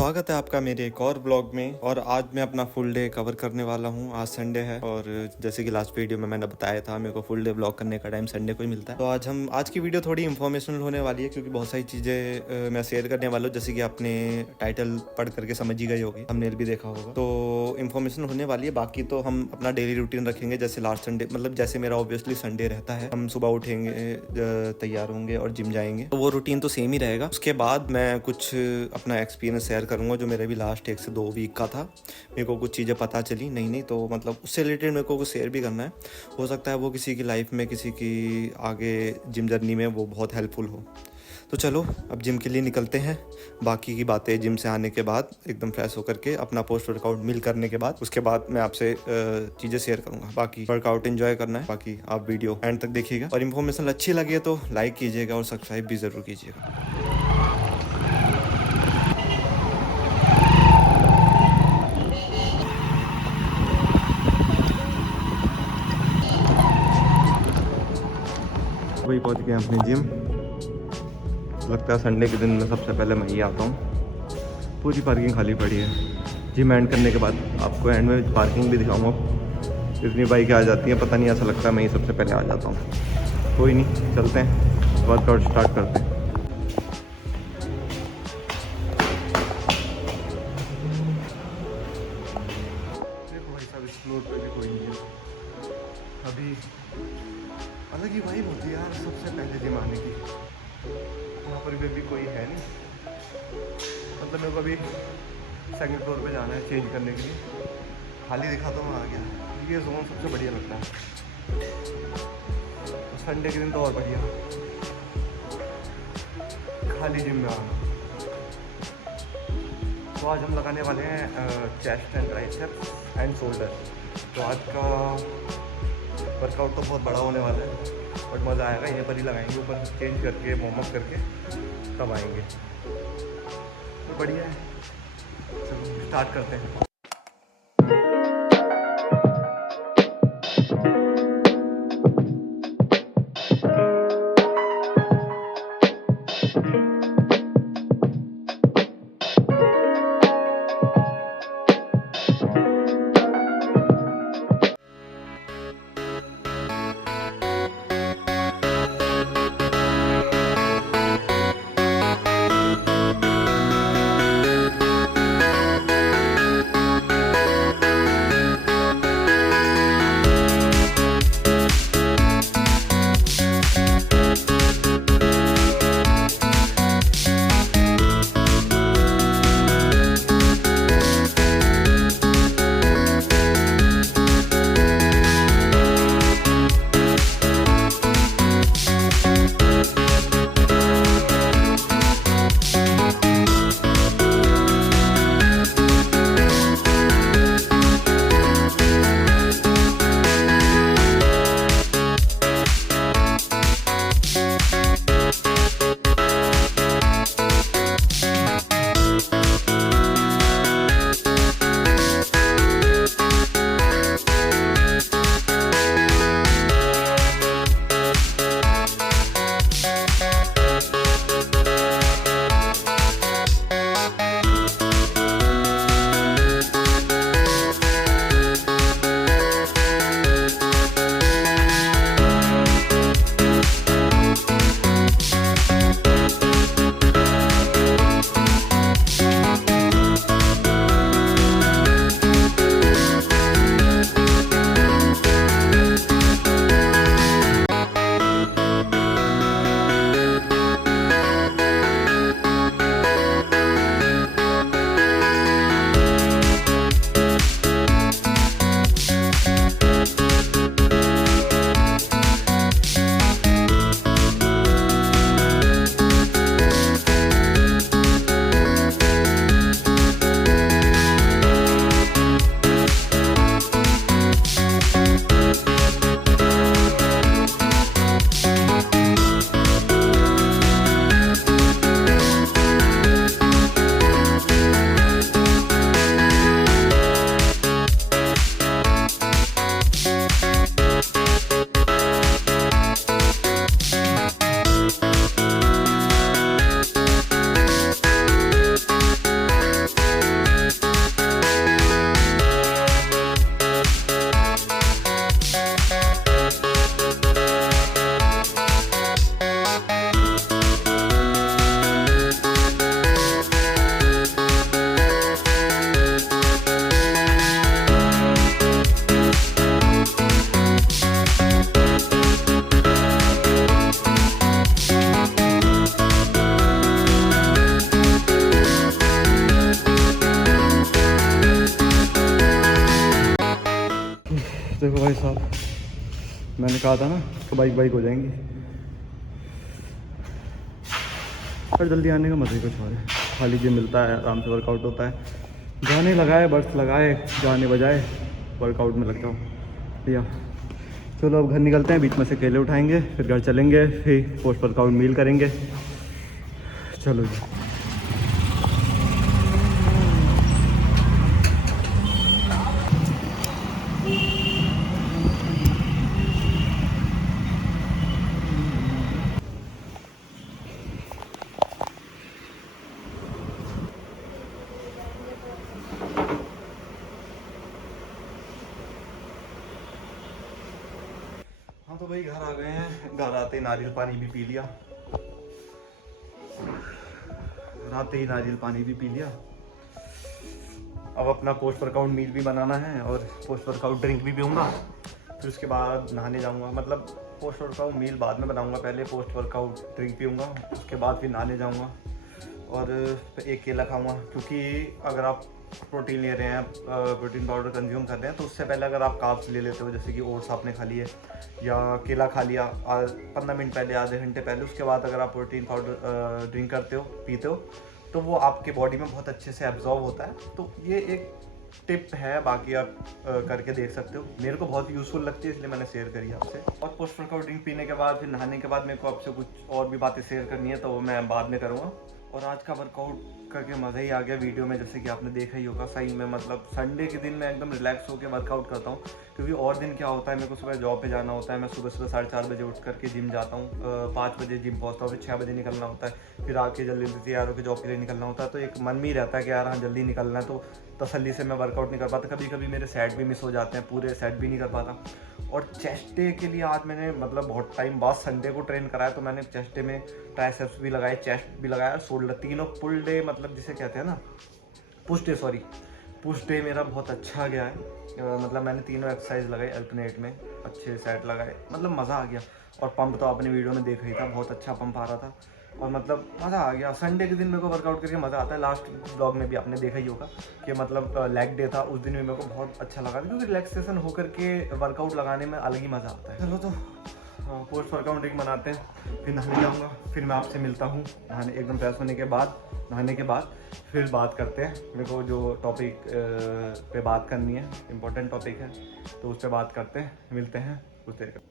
स्वागत है आपका मेरे एक और ब्लॉग में। और आज मैं अपना फुल डे कवर करने वाला हूँ। आज संडे है और जैसे कि लास्ट वीडियो में मैंने बताया था, मेरे को फुल डे ब्लॉग करने का टाइम संडे को ही मिलता है। तो आज की वीडियो थोड़ी इन्फॉर्मेशनल होने वाली है, क्योंकि बहुत सारी चीज़ें मैं शेयर करने वाला हूँ, जैसे कि आपने टाइटल पढ़ करके समझ ही गए होगी, हमने भी देखा होगा। तो इन्फॉर्मेशन होने वाली है। बाकी तो हम अपना डेली रूटीन रखेंगे, जैसे लास्ट संडे, मतलब जैसे मेरा ऑब्वियसली संडे रहता है। हम सुबह उठेंगे, तैयार होंगे और जिम जाएंगे, तो वो रूटीन तो सेम ही रहेगा। उसके बाद मैं कुछ अपना एक्सपीरियंस शेयर करूंगा, जो मेरे भी लास्ट 1 से 2 वीक का था। मेरे को कुछ चीज़ें पता चली नहीं, तो मतलब उससे रिलेटेड मेरे को कुछ शेयर भी करना है। हो सकता है वो किसी की लाइफ में, किसी की आगे जिम जर्नी में वो बहुत हेल्पफुल हो। तो चलो अब जिम के लिए निकलते हैं। बाकी की बातें जिम से आने के बाद, एकदम फ्रेश होकर के अपना पोस्ट वर्कआउट मील करने के बाद, उसके बाद मैं आपसे चीज़ें शेयर करूंगा। बाकी वर्कआउट एंजॉय करना है। बाकी आप वीडियो एंड तक देखिएगा, और इन्फॉर्मेशन अच्छी लगे तो लाइक कीजिएगा और सब्सक्राइब भी ज़रूर कीजिएगा। वही पहुंच गए अपनी जिम। लगता है संडे के दिन में सबसे पहले मैं ही आता हूँ। पूरी पार्किंग खाली पड़ी है। जिम एंड करने के बाद आपको एंड में पार्किंग भी दिखाऊंगा। इतनी बाइकें आ जाती हैं, पता नहीं, ऐसा लगता है मैं ही सबसे पहले आ जाता हूँ। कोई नहीं, चलते हैं, वर्कआउट स्टार्ट करते हैं। देखो भाई साहब, इस फ्लोर पे भी कोई नहीं है अभी। अलग ही वाइब होती है यार सबसे पहले जिम आने की। यहाँ पर भी कोई है नहीं, मतलब मेरे को अभी सेकंड फ्लोर पे जाना है चेंज करने के लिए। खाली दिखा तो मैं आ गया। ये जोन सबसे बढ़िया लगता है, तो संडे के दिन तो और बढ़िया, खाली जिम में आना। तो आज हम लगाने वाले हैं chest and triceps and shoulder. तो आज का वर्कआउट तो बहुत बड़ा होने वाला है, बट मज़ा आएगा। यहीं पर ही लगाएंगे, ऊपर चेंज करके वार्म अप करके तब आएंगे। तो बढ़िया है, चलो स्टार्ट करते हैं। भाई साहब, मैंने कहा था ना तो बाइक हो जाएंगी, पर जल्दी आने का मज़ा ही कुछ और है। खाली जिम मिलता है, आराम से वर्कआउट होता है, गाने लगाए, बर्ड्स लगाए, गाने बजाए, वर्कआउट में लग जाओ भैया। चलो अब घर निकलते हैं, बीच में से केले उठाएंगे, फिर घर चलेंगे, फिर पोस्ट वर्कआउट मील करेंगे। चलो जी। हाँ तो भाई घर आ गए हैं। घर आते ही नारियल पानी भी पी लिया, अब अपना पोस्ट वर्कआउट मील भी बनाना है और पोस्ट वर्कआउट ड्रिंक भी पीऊँगा। फिर उसके बाद नहाने जाऊँगा, मतलब पोस्ट वर्कआउट मील बाद में बनाऊँगा, पहले पोस्ट वर्कआउट ड्रिंक पीऊँगा, उसके बाद फिर नहाने जाऊँगा और एक केला खाऊँगा। क्योंकि अगर आप प्रोटीन ले रहे हैं, प्रोटीन पाउडर कंज्यूम कर रहे हैं, तो उससे पहले अगर आप कार्ब्स ले लेते हो, जैसे कि ओट्स आपने खा लिए या केला खा लिया 15 मिनट पहले, आधे घंटे पहले, उसके बाद अगर आप प्रोटीन पाउडर ड्रिंक करते हो, पीते हो, तो वो आपके बॉडी में बहुत अच्छे से एब्जॉर्ब होता है। तो ये एक टिप है, बाकी आप करके देख सकते हो। मेरे को बहुत यूज़फुल लगती है, इसलिए मैंने शेयर करी आपसे। और पोस्ट वर्कआउट ड्रिंक पीने के बाद, फिर नहाने के बाद, मेरे को आपसे कुछ और भी बातें शेयर करनी है, तो वो मैं बाद में करूँगा। और आज का वर्कआउट करके मज़ा ही आ गया वीडियो में, जैसे कि आपने देखा ही होगा। सही में मतलब संडे के दिन मैं एकदम रिलैक्स होकर वर्कआउट करता हूँ, क्योंकि और दिन क्या होता है, मेरे को सुबह जॉब पे जाना होता है। मैं सुबह 4:30 बजे उठ करके जिम जाता हूँ, 5 बजे जिम पहुँचता हूँ, फिर 6 बजे निकलना होता है, फिर आके जल्दी जल्दी तैयार होकर जॉब के लिए निकलना होता है। तो एक मन में ही रहता है कि यार हाँ जल्दी निकलना है, तो तसल्ली से मैं वर्कआउट नहीं कर पाता। कभी कभी मेरे सेट भी मिस हो जाते हैं, पूरे सेट भी नहीं कर पाता। और चेस्ट डे के लिए आज मैंने मतलब बहुत टाइम बाद संडे को ट्रेन कराया, तो मैंने चेस्ट डे में ट्राइसेप्स भी लगाए, चेस्ट भी लगाया, शोल्डर, तीनों फुल डे, मतलब जिसे कहते हैं ना पुश डे मेरा बहुत अच्छा गया है। मतलब मैंने तीनों एक्सरसाइज लगाई अल्टरनेट में, अच्छे सेट लगाए, मतलब मज़ा आ गया। और पंप तो आपने वीडियो में देखा ही था, बहुत अच्छा पंप आ रहा था और मतलब मज़ा आ गया। संडे के दिन मेरे को वर्कआउट करके मज़ा आता है। लास्ट ब्लॉग में भी आपने देखा ही होगा कि मतलब लेग डे था, उस दिन भी मेरे को बहुत अच्छा लगा, क्योंकि रिलैक्सेशन होकर के वर्कआउट लगाने में अलग ही मज़ा आता है। चलो तो पोस्ट वर्कआउट ड्रिंक बनाते हैं, फिर नहाने जाऊँगा, फिर मैं आपसे मिलता हूँ नहाने, एकदम फ्रेश होने के बाद, नहाने के बाद फिर बात करते हैं। मेरे को जो टॉपिक पे बात करनी है, इम्पोर्टेंट टॉपिक है, तो उस पर बात करते हैं, मिलते हैं कुछ देर का।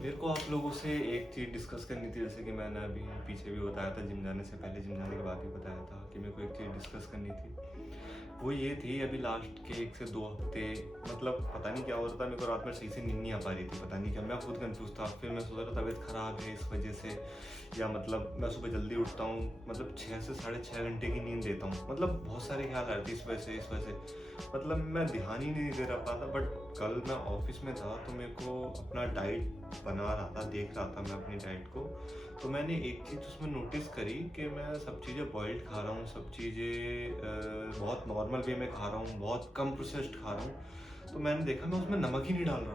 मेरे को आप लोगों से एक चीज़ डिस्कस करनी थी, जैसे कि मैंने अभी पीछे भी बताया था, जिम जाने से पहले, जिम जाने के बाद भी बताया था कि मेरे को एक चीज़ डिस्कस करनी थी। वो ये थी, अभी लास्ट के 1 से 2 हफ्ते मतलब पता नहीं क्या हो रहा था, मेरे को रात में सही से नींद नहीं आ पा रही थी, पता नहीं क्या, मैं खुद कंफ्यूज था। फिर मैं सोचा था तबीयत ख़राब है इस वजह से, या मतलब मैं सुबह जल्दी उठता हूँ, मतलब 6 से 6.5 घंटे की नींद देता हूँ, मतलब बहुत सारे ख्याल आ रहे थे इस वजह से, मतलब मैं ध्यान ही नहीं दे रहा पाता। बट कल मैं ऑफिस में था, तो मेरे को अपना डाइट बना रहा था, देख रहा था मैं अपनी डाइट को, तो मैंने एक चीज़ उसमें नोटिस करी कि मैं सब चीज़ें बॉइल्ड खा रहा हूँ, सब चीज़ें बहुत नॉर्मल वे में खा रहा हूँ, बहुत कम प्रोसेस्ड खा रहा हूँ। तो मैंने देखा मैं उसमें नमक ही नहीं डाल रहा,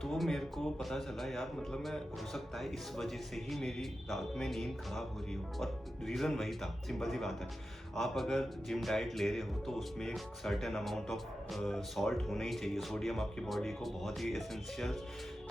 तो मेरे को पता चला यार, मतलब मैं, हो सकता है इस वजह से ही मेरी रात में नींद खराब हो रही हो। और रीज़न वही था, सिंपल सी बात है, आप अगर जिम डाइट ले रहे हो तो उसमें एक सर्टेन अमाउंट ऑफ सॉल्ट होना ही चाहिए। सोडियम आपकी बॉडी को बहुत ही एसेंशियल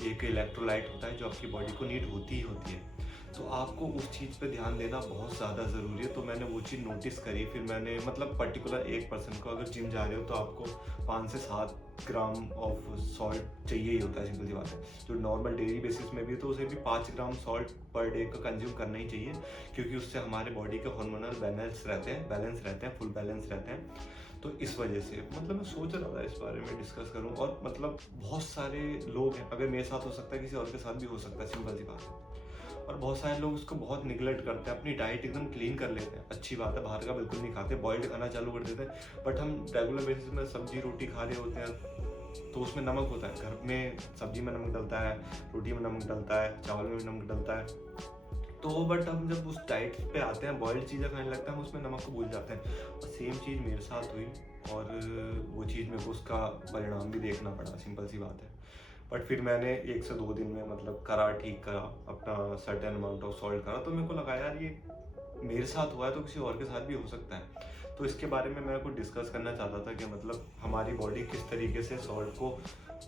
एक इलेक्ट्रोलाइट होता है, जो आपकी बॉडी को नीड होती ही होती है, तो आपको उस चीज़ पे ध्यान देना बहुत ज़्यादा ज़रूरी है। तो मैंने वो चीज़ नोटिस करी, फिर मैंने मतलब पर्टिकुलर एक पर्सन को, अगर जिम जा रहे हो तो आपको 5 से 7 ग्राम ऑफ सॉल्ट चाहिए ही होता है, सिंपल सी बात है। जो नॉर्मल डेली बेसिस में भी, तो उसे भी 5 ग्राम सॉल्ट पर डे का कंज्यूम करना ही चाहिए, क्योंकि उससे हमारे बॉडी के हार्मोनल बैलेंस रहते हैं, फुल बैलेंस रहते हैं। तो इस वजह से मतलब मैं सोच रहा था इस बारे में डिस्कस करूं, और मतलब बहुत सारे लोग हैं, अगर मेरे साथ हो सकता है किसी और के साथ भी हो सकता है, सिंपल सी बात है। और बहुत सारे लोग उसको बहुत निगलेक्ट करते हैं, अपनी डाइट एकदम क्लीन कर लेते हैं, अच्छी बात है, बाहर का बिल्कुल नहीं खाते, बॉइल्ड खाना चालू कर देते हैं। बट हम रेगुलर बेसिस में सब्जी रोटी खा रहे होते हैं, तो उसमें नमक होता है, घर में सब्जी में नमक डलता है, रोटी में नमक डलता है, चावल में भी नमक डलता है। तो बट हम जब उस डाइट पे आते हैं, बॉइल्ड चीज़ें खाने लगते हैं, हम उसमें नमक को भूल जाते हैं। और सेम चीज़ मेरे साथ हुई, और वो चीज़ मेरे को उसका परिणाम भी देखना पड़ा, सिंपल सी बात है। बट फिर मैंने 1 से 2 दिन में मतलब करा, ठीक करा, अपना सर्टेन अमाउंट ऑफ सॉल्ट करा, तो मेरे को लगा यार ये मेरे साथ हुआ है तो किसी और के साथ भी हो सकता है। तो इसके बारे में मैं कुछ डिस्कस करना चाहता था कि मतलब हमारी बॉडी किस तरीके से सॉल्ट को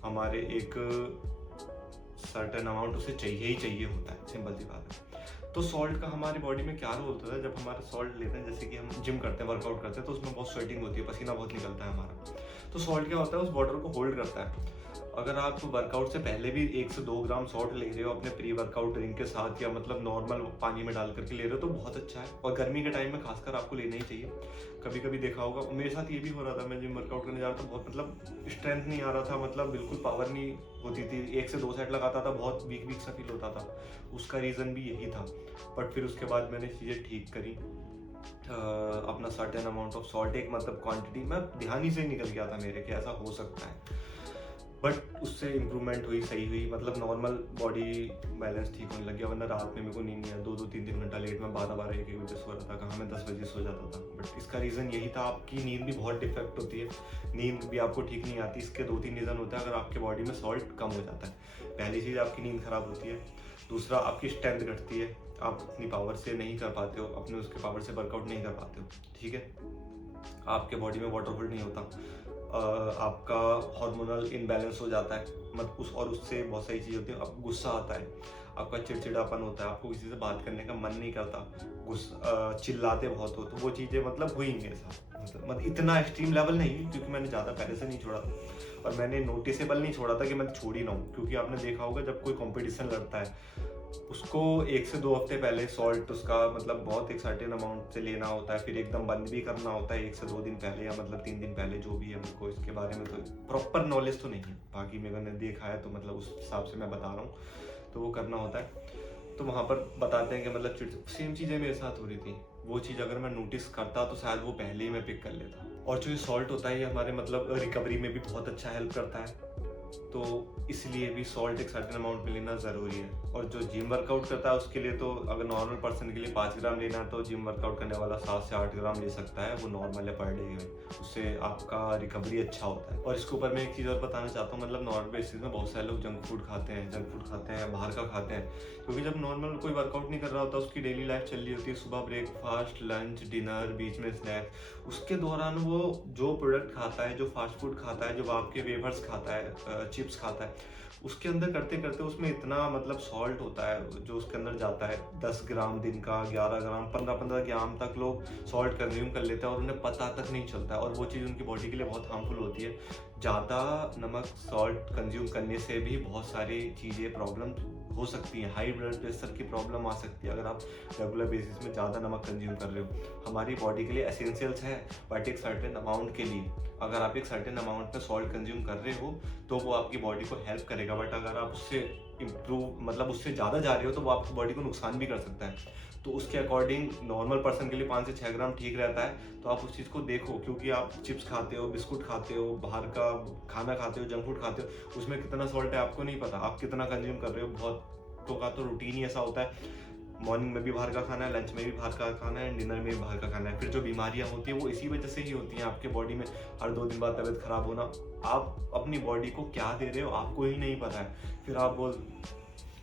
हमारे एक सर्टेन अमाउंट उसे चाहिए ही चाहिए होता है, सिंपल सी बात है। तो सॉल्ट का हमारी बॉडी में क्या रोल होता है? जब हमारा सॉल्ट लेते हैं, जैसे कि हम जिम करते हैं, वर्कआउट करते हैं, तो उसमें बहुत स्वेटिंग होती है, पसीना बहुत निकलता है हमारा। तो सॉल्ट क्या होता है? उस वाटर को होल्ड करता है। अगर आप वर्कआउट से पहले भी 1 से 2 ग्राम सॉल्ट ले रहे हो अपने प्री वर्कआउट ड्रिंक के साथ, या मतलब नॉर्मल पानी में डाल करके ले रहे हो, तो बहुत अच्छा है। और गर्मी के टाइम में खासकर आपको लेना ही चाहिए। कभी कभी देखा होगा, मेरे साथ ये भी हो रहा था, मैं जिम वर्कआउट करने जा रहा था, बहुत मतलब स्ट्रेंथ नहीं आ रहा था, मतलब बिल्कुल पावर नहीं होती थी, 1 से 2 सेट लगाता था, बहुत वीक वीक सा फील होता था। उसका रीज़न भी यही था। बट फिर उसके बाद मैंने चीज़ें ठीक करी। अपना सर्टेन अमाउंट ऑफ सॉल्ट, एक मतलब क्वांटिटी, मैं ध्यान ही से निकल गया था मेरे कि ऐसा हो सकता है। बट उससे इम्प्रूवमेंट हुई, सही हुई, मतलब नॉर्मल बॉडी बैलेंस ठीक होने लग गया। वरना रात में मेरे को नींद नहीं आया, 2-3 घंटा लेट में 12-12 1 बजे सो रहा था, कहाँ मैं 10 बजे सो जाता था। बट इसका रीज़न यही था, आपकी नींद भी बहुत डिफेक्ट होती है, नींद भी आपको ठीक नहीं आती। इसके 2-3 रीज़न होता है। अगर आपके बॉडी में सॉल्ट कम हो जाता है, पहली चीज़ आपकी नींद खराब होती है, दूसरा आपकी स्ट्रेंथ घटती है, आप अपनी पावर से नहीं कर पाते हो, अपने उसके पावर से वर्कआउट नहीं कर पाते हो, ठीक है। आपके बॉडी में वाटर होल्ड नहीं होता, आपका हार्मोनल इनबैलेंस हो जाता है, मतलब और उससे बहुत सारी चीज़ होती है। आपको गुस्सा आता है, आपका चिड़चिड़ापन होता है, आपको किसी से बात करने का मन नहीं करता, चिल्लाते बहुत हो। तो वो चीज़ें मतलब हुई मेरे साथ, मतलब इतना एक्सट्रीम लेवल नहीं, क्योंकि मैंने ज़्यादा पहले से नहीं छोड़ा और मैंने नोटिसेबल नहीं छोड़ा था कि मैं छोड़ ही ना हूँ। क्योंकि आपने देखा होगा, जब कोई कंपटीशन लड़ता है, उसको 1 से 2 हफ्ते पहले सॉल्ट उसका मतलब बहुत एक सर्टेन अमाउंट से लेना होता है, फिर एकदम बंद भी करना होता है 1 से 2 दिन पहले, या मतलब 3 दिन पहले, जो भी है। मुझको इसके बारे में तो प्रॉपर नॉलेज तो नहीं है, बाकी मैंने देखा है तो मतलब उस हिसाब से मैं बता रहा हूँ, तो वो करना होता है। तो वहाँ पर बताते हैं कि मतलब सेम चीज़ें मेरे साथ हो रही थी। वो चीज़ अगर मैं नोटिस करता तो शायद वो पहले ही मैं पिक कर लेता। और जो ये सॉल्ट होता है, ये हमारे मतलब रिकवरी में भी बहुत अच्छा हेल्प करता है। तो इसलिए भी सॉल्ट एक सर्टेन अमाउंट में लेना ज़रूरी है। और जो जिम वर्कआउट करता है उसके लिए तो, अगर नॉर्मल पर्सन के लिए 5 ग्राम लेना है, तो जिम वर्कआउट करने वाला 7 से 8 ग्राम ले सकता है, वो नॉर्मल है पर डे में। उससे आपका रिकवरी अच्छा होता है। और इसके ऊपर मैं एक चीज़ और बताना चाहता हूँ, मतलब नॉर्मल बेसिस में बहुत सारे लोग जंक फूड खाते हैं, बाहर का खाते हैं। क्योंकि जब नॉर्मल कोई वर्कआउट नहीं कर रहा होता, उसकी डेली लाइफ चल रही होती है, सुबह ब्रेकफास्ट, लंच, डिनर, बीच में स्नैक्स, उसके दौरान वो जो प्रोडक्ट खाता है, जो फास्ट फूड खाता है, जो आपके वेफर्स खाता है, चिप्स खाता है, उसके अंदर करते करते उसमें इतना मतलब सॉल्ट होता है जो उसके अंदर जाता है। 10 ग्राम दिन का, 11 ग्राम, 15-15 ग्राम तक लोग सॉल्ट कंज्यूम कर लेते हैं और उन्हें पता तक नहीं चलता है, और वो चीज़ उनकी बॉडी के लिए बहुत हार्मफुल होती है। ज़्यादा नमक सॉल्ट कंज्यूम करने से भी बहुत सारी चीज़ें प्रॉब्लम हो सकती है। हाई ब्लड प्रेशर की प्रॉब्लम आ सकती है अगर आप रेगुलर बेसिस में ज़्यादा नमक कंज्यूम कर रहे हो। हमारी बॉडी के लिए एसेंशियल्स है, बट एक सर्टेन अमाउंट के लिए। अगर आप एक सर्टेन अमाउंट में सॉल्ट कंज्यूम कर रहे हो तो वो आपकी बॉडी को हेल्प करेगा, बट अगर आप उससे इम्प्रूव मतलब उससे ज़्यादा जा रहे हो तो वो आपकी बॉडी को नुकसान भी कर सकता है। तो उसके अकॉर्डिंग नॉर्मल पर्सन के लिए 5 से 6 ग्राम ठीक रहता है। तो आप उस चीज़ को देखो, क्योंकि आप चिप्स खाते हो, बिस्कुट खाते हो, बाहर का खाना खाते हो, जंक फूड खाते हो, उसमें कितना सॉल्ट है आपको नहीं पता, आप कितना कंज्यूम कर रहे हो। बहुतों का तो रूटीन ही ऐसा होता है, मॉर्निंग में भी बाहर का खाना है, लंच में भी बाहर का खाना है, डिनर में भी बाहर का खाना है। फिर जो बीमारियां होती है वो इसी वजह से ही होती हैं। आपके बॉडी में हर 2 दिन बाद तबीयत खराब होना, आप अपनी बॉडी को क्या दे रहे हो आपको ही नहीं पता है।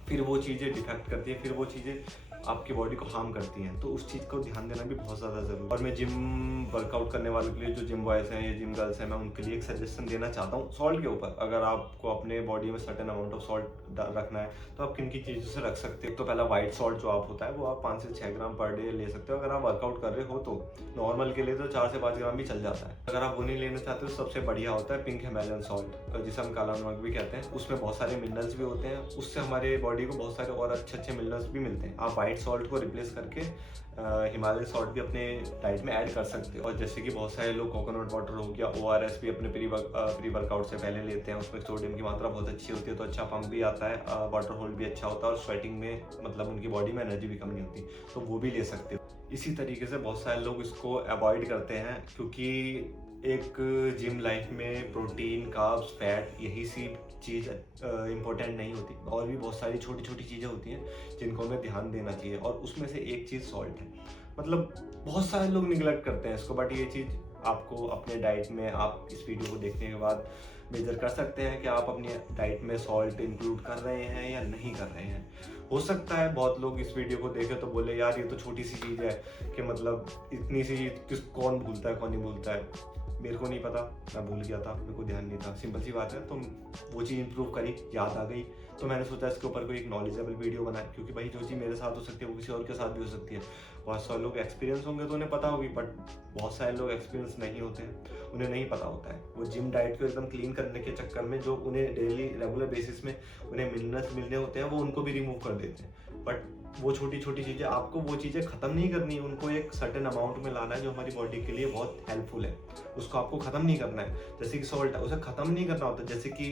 फिर वो चीज़ें डिफेक्ट करती है, फिर वो चीज़ें आपकी बॉडी को हार्म करती हैं। तो उस चीज़ को ध्यान देना भी बहुत ज़्यादा ज़रूरी है। और मैं जिम वर्कआउट करने वालों के लिए, जो जिम बॉयज़ हैं या जिम गर्ल्स हैं, मैं उनके लिए एक सजेशन देना चाहता हूँ सॉल्ट के ऊपर। अगर आपको अपने बॉडी में सर्टेन अमाउंट ऑफ सॉल्ट रखना है तो आप किन की चीज़ों से रख सकते हो। तो पहला वाइट सॉल्ट जो आप होता है वो आप 5 से 6 ग्राम पर डे ले सकते हो अगर आप वर्कआउट कर रहे हो। तो नॉर्मल के लिए तो 4 से 5 ग्राम भी चल जाता है। अगर आप वो नहीं लेना चाहते तो सबसे बढ़िया होता है पिंक हिमालयन सॉल्ट, जिसे हम काला नमक भी कहते हैं। उसमें बहुत सारे मिनरल्स भी होते हैं, उससे हमारे बॉडी को बहुत सारे और अच्छे मिनरल्स भी मिलते हैं। आप वाइट सॉल्ट को रिप्लेस करके हिमालयन सॉल्ट भी अपने डाइट में ऐड कर सकते हो। और जैसे कि बहुत सारे लोग कोकोनट वाटर हो गया, ORS भी अपने प्री वर्कआउट से पहले लेते हैं, उसमें सोडियम की मात्रा बहुत अच्छी होती है, तो अच्छा पंप भी आता है, वाटर होल्ड भी अच्छा होता है, और स्वेटिंग में मतलब उनकी बॉडी में एनर्जी भी कम नहीं होती, तो वो भी ले सकते हो। इसी तरीके से बहुत सारे लोग इसको अवॉइड करते हैं, क्योंकि एक जिम लाइफ में प्रोटीन, कार्ब्स, फैट, यही सी चीज़ इम्पोर्टेंट नहीं होती, और भी बहुत सारी छोटी छोटी चीज़ें होती हैं जिनको हमें ध्यान देना चाहिए, और उसमें से एक चीज़ सॉल्ट है। मतलब बहुत सारे लोग निगलेक्ट करते हैं इसको, बट ये चीज़ आपको अपने डाइट में, आप इस वीडियो को देखने के बाद मेजर कर सकते हैं कि आप अपनी डाइट में सॉल्ट इंक्लूड कर रहे हैं या नहीं कर रहे हैं। हो सकता है बहुत लोग इस वीडियो को देखें तो बोले यार ये तो छोटी सी चीज़ है कि मतलब इतनी सी चीज़ कौन भूलता है कौन नहीं भूलता है। मेरे को नहीं पता, मैं भूल गया था, मेरे को ध्यान नहीं था, सिंपल सी बात है। तो वो चीज़ इंप्रूव करी, याद आ गई, तो मैंने सोचा इसके ऊपर कोई एक नॉलेजेबल वीडियो बनाए, क्योंकि भाई जो चीज़ मेरे साथ हो सकती है वो किसी और के साथ भी हो सकती है। बहुत सारे लोग एक्सपीरियंस होंगे तो उन्हें पता होगी, बट बहुत सारे लोग एक्सपीरियंस नहीं होते हैं, उन्हें नहीं पता होता है। वो जिम डाइट को एकदम क्लीन करने के चक्कर में जो उन्हें डेली रेगुलर बेसिस में उन्हें मिनरल्स मिलने होते हैं वो उनको भी रिमूव कर देते हैं। बट वो छोटी छोटी चीज़ें, आपको वो चीज़ें ख़त्म नहीं करनी है, उनको एक सर्टेन अमाउंट में लाना है जो हमारी बॉडी के लिए बहुत हेल्पफुल है। उसको आपको ख़त्म नहीं करना है। जैसे कि सॉल्ट है, उसे ख़त्म नहीं करना होता। जैसे कि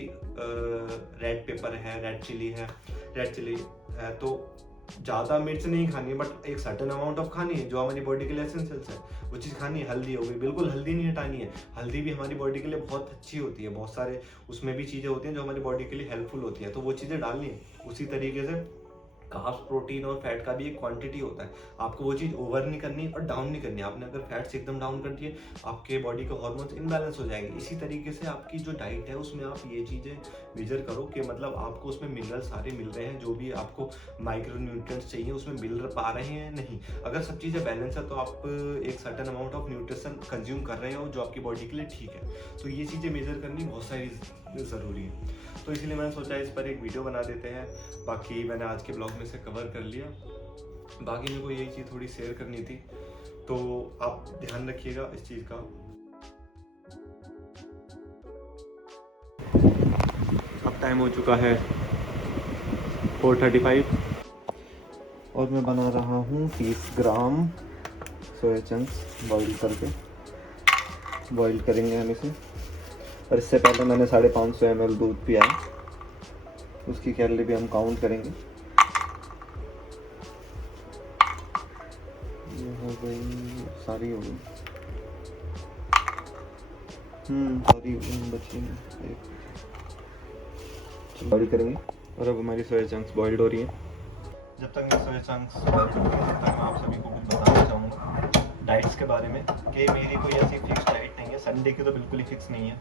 रेड पेपर है, रेड चिली है, तो ज़्यादा मिर्च नहीं खानी है, बट एक सर्टेन अमाउंट ऑफ खानी है जो हमारी बॉडी के लिए एसेंशियल्स है। वो चीज़ खानी है। हल्दी हो गई, बिल्कुल हल्दी नहीं हटानी है। हल्दी भी हमारी बॉडी के लिए बहुत अच्छी होती है। बहुत सारे उसमें भी चीज़ें होती हैं जो हमारी बॉडी के लिए हेल्पफुल होती हैं, तो वो चीज़ें डालनी है। उसी तरीके से कार्ब्स, प्रोटीन और फैट का भी एक क्वांटिटी होता है। आपको वो चीज़ ओवर नहीं करनी और डाउन नहीं करनी। आपने अगर फैट्स एकदम डाउन कर दिए, आपके बॉडी के हार्मोन्स इनबैलेंस हो जाएंगे। इसी तरीके से आपकी जो डाइट है उसमें आप ये चीज़ें मेजर करो कि मतलब आपको उसमें मिनरल सारे मिल रहे हैं, जो भी आपको माइक्रो न्यूट्रिएंट्स चाहिए उसमें मिल पा रहे हैं नहीं। अगर सब चीज़ें बैलेंस है तो आप एक certain amount of nutrition consume कर रहे हो जो आपकी बॉडी के लिए ठीक है। तो ये चीज़ें मेजर करनी बहुत सारी ज़रूरी है। तो इसलिए मैंने सोचा इस पर एक वीडियो बना देते हैं। बाकी मैंने आज के ब्लॉग में से कवर कर लिया। बाकी मेरे को यही चीज़ थोड़ी शेयर करनी थी, तो आप ध्यान रखिएगा इस चीज़ का। अब टाइम हो चुका है 4:35 और मैं बना रहा हूँ 30 ग्राम सोया चंक्स बॉईल करेंगे हम इसे। और इससे पहले मैंने 550 ml दूध पिया है, उसकी कैलोरी भी हम काउंट करेंगे। ये हो गई, सारी हो गई, सारी हो गई, बची है एक। बॉईल करेंगे और अब हमारी सोया चंक्स बॉइल्ड हो रही है। जब तक मेरी सोया चंक्स बॉइल्ड हो रही है तब तक मैं आप सभी को कुछ बताना चाहूँगा डाइट्स के बारे में, कि मेरी कोई ऐसी फिक्स डाइट नहीं है। संडे की तो बिल्कुल ही फिक्स नहीं है।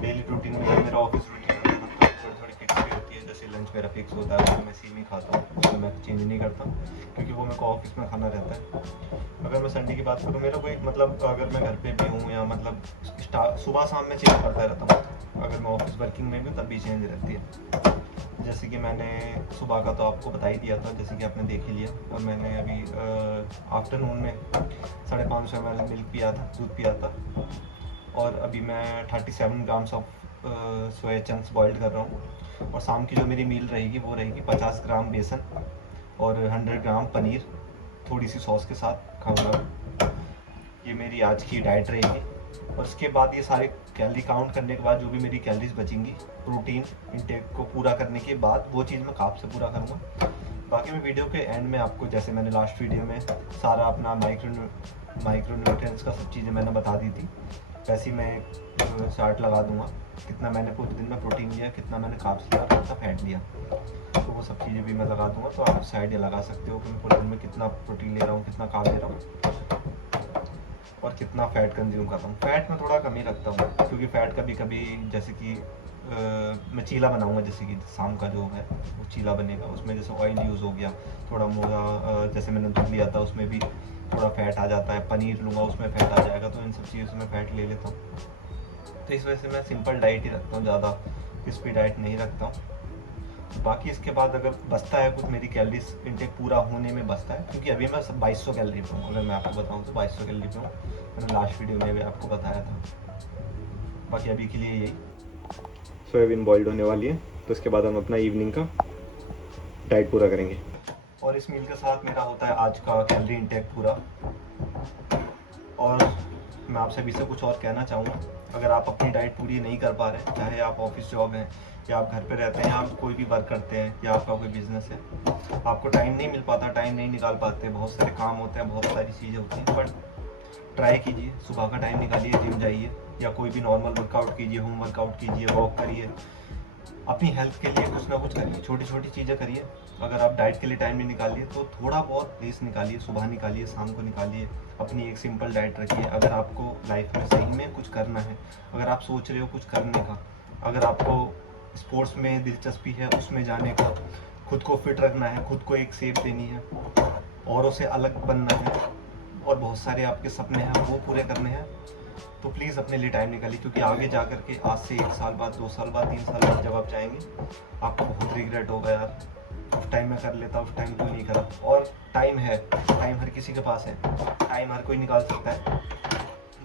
डेली रूटीन में जब मेरा ऑफिस रूटीन होता है तो थोड़ी फिक्स भी होती है। जैसे लंच मेरा फिक्स होता है, तो मैं सेम ही खाता हूँ, उसमें मैं चेंज नहीं करता, क्योंकि वो मेरे को ऑफिस में खाना रहता है। अगर मैं संडे की बात करूँ, मेरा कोई मतलब अगर मैं घर पे भी हूँ या मतलब सुबह शाम में चेंज करता रहता हूँ। अगर मैं ऑफिस वर्किंग में भी हूँ तब भी चेंज रहती है। जैसे कि मैंने सुबह का तो आपको बता ही दिया था, जैसे कि आपने देख ही लिया। और मैंने अभी आफ्टरनून में 550 ml मिल्क पिया था, दूध पिया था। और अभी मैं 37 grams of soya chunks boiled कर रहा हूँ। और शाम की जो मेरी मील रहेगी वो रहेगी 50 ग्राम बेसन और 100 ग्राम पनीर थोड़ी सी सॉस के साथ खाऊंगा। ये मेरी आज की डाइट रहेगी। और उसके बाद ये सारे कैलोरी काउंट करने के बाद जो भी मेरी कैलोरीज बचेंगी, प्रोटीन इंटेक को पूरा करने के बाद, वो चीज़ मैं कार्ब से पूरा करूँगा। बाकी मैं वीडियो के एंड में आपको, जैसे मैंने लास्ट वीडियो में सारा अपना माइक्रो न्यूट्रिएंट्स का सब चीज़ें मैंने बता दी थी, वैसे ही मैं एक चार्ट लगा दूंगा कितना मैंने पूरे दिन में प्रोटीन लिया, कितना मैंने कार्ब्स लिया, कितना फैट लिया। तो वो सब चीज़ें भी मैं लगा दूंगा, तो आप उससे आइडिया लगा सकते हो कि मैं पूरे दिन में कितना प्रोटीन ले रहा हूँ, कितना कार्ब ले रहा हूँ और कितना फ़ैट कंज्यूम कर रहा हूँ। फ़ैट में थोड़ा कम ही रखता हूँ, क्योंकि फ़ैट कभी कभी, जैसे कि मैं चीला बनाऊंगा, जैसे कि शाम का जो है वो चीला बनेगा, उसमें जैसे ऑयल यूज़ हो गया, थोड़ा मोटा, जैसे मैंने दूध लिया था उसमें भी थोड़ा फ़ैट आ जाता है। पनीर लूँगा उसमें फ़ैट आ जाएगा, तो इन सब चीज़ों से मैं फ़ैट ले लेता हूँ। तो इस वजह से मैं सिंपल डाइट ही रखता हूँ, ज़्यादा क्रिस्पी डाइट नहीं रखता हूँ। बाकी इसके बाद अगर बचता है कुछ, मेरी कैलोरीज इंटेक पूरा होने में बचता है, क्योंकि अभी मैं 2200 कैलोरी पे हूँ। अगर मैं आपको बताऊँ तो 2200 कैलोरी पे हूँ, मैंने लास्ट वीडियो में भी आपको बताया था। बाकी अभी के लिए यही, सोयाबीन बॉइल्ड होने वाली है, तो इसके बाद हम अपना इवनिंग का डाइट पूरा करेंगे। और इस मील के साथ मेरा होता है आज का कैलोरी इंटेक पूरा। और मैं आप सभी से कुछ और कहना चाहूँगा, अगर आप अपनी डाइट पूरी नहीं कर पा रहे हैं, चाहे आप ऑफिस जॉब हैं या आप घर पे रहते हैं या आप कोई भी वर्क करते हैं या आपका कोई बिजनेस है, आपको टाइम नहीं मिल पाता, टाइम नहीं निकाल पाते, बहुत सारे काम होते हैं, बहुत सारी चीज़ें होती हैं, बट ट्राई कीजिए, सुबह का टाइम निकालिए, जिम जाइए या कोई भी नॉर्मल वर्कआउट कीजिए, होम वर्कआउट कीजिए, वॉक करिए, अपनी हेल्थ के लिए कुछ ना कुछ करिए, छोटी छोटी चीज़ें करिए। अगर आप डाइट के लिए टाइम नहीं निकालिए तो थोड़ा बहुत रेस निकालिए, सुबह निकालिए, शाम को निकालिए, अपनी एक सिंपल डाइट रखिए। अगर आपको लाइफ में सही में कुछ करना है, अगर आप सोच रहे हो कुछ करने का, अगर आपको स्पोर्ट्स में दिलचस्पी है, उसमें जाने का, खुद को फिट रखना है, खुद को एक शेप देनी है, औरों से अलग बनना है और बहुत सारे आपके सपने हैं वो पूरे करने हैं, तो प्लीज़ अपने लिए टाइम निकालिए। क्योंकि आगे जा कर के आज से 1 साल बाद, 2 साल बाद, 3 साल बाद जब आप जाएंगे आपको बहुत रिग्रेट होगा, यार उस टाइम में कर लेता, उस टाइम क्यों नहीं करा। और टाइम है, टाइम हर किसी के पास है, टाइम हर कोई निकाल सकता है,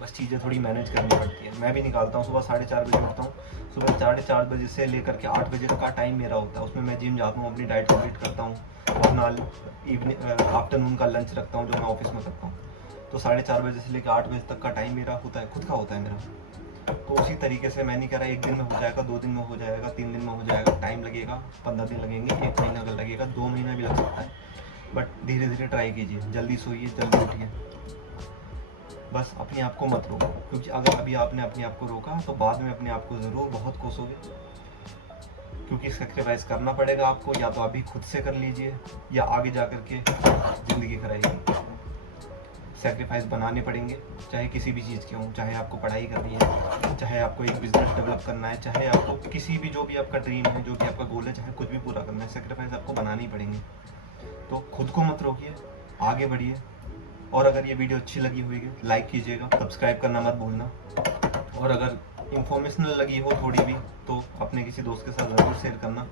बस चीज़ें थोड़ी मैनेज करनी पड़ती है। मैं भी निकालता हूँ, सुबह 4:30 बजे उठता हूँ, सुबह 4:30 बजे से लेकर के 8 बजे तक का टाइम मेरा होता है। उसमें मैं जिम जाता हूँ, अपनी डाइट कंप्लीट करता हूँ, अपना इवनिंग आफ्टरनून का लंच रखता हूँ जो मैं ऑफिस में करता हूँ। तो 4:30 बजे से लेकर 8 बजे तक का टाइम मेरा होता है, खुद का होता है मेरा। तो उसी तरीके से मैं नहीं कह रहा 1 दिन में हो जाएगा, 2 दिन में हो जाएगा, 3 दिन में हो जाएगा, टाइम लगेगा, 15 दिन लगेंगे, 1 महीना अगर लगेगा, 2 महीना भी लग सकता है, बट धीरे धीरे ट्राई कीजिए। जल्दी सोइए, जल्दी उठिए, बस अपने आप को मत रोको। क्योंकि अगर अभी आपने अपने आप को रोका तो बाद में अपने आप को ज़रूर बहुत कोसोगे। क्योंकि सेक्रीफाइस करना पड़ेगा आपको, या तो अभी खुद से कर लीजिए या आगे जा कर के ज़िंदगी कराइए। सेक्रीफाइस बनाने पड़ेंगे, चाहे किसी भी चीज़ के हों, चाहे आपको पढ़ाई करनी है, चाहे आपको एक बिजनेस डेवलप करना है, चाहे आपको किसी भी, जो भी आपका ड्रीम है, जो भी आपका गोल है, चाहे कुछ भी पूरा करना है, सेक्रीफाइस आपको बनाने ही पड़ेंगे। तो खुद को मत रोकिए, आगे बढ़िए। और अगर ये वीडियो अच्छी लगी होगी लाइक कीजिएगा, सब्सक्राइब करना मत भूलना। और अगर इंफॉर्मेशनल लगी हो थोड़ी भी तो अपने किसी दोस्त के साथ ज़रूर शेयर करना।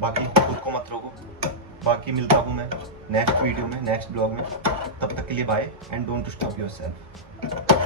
बाकी खुद को मत रोको। बाकी मिलता हूँ मैं नेक्स्ट वीडियो में, नेक्स्ट ब्लॉग में। तब तक के लिए bye and don't stop yourself.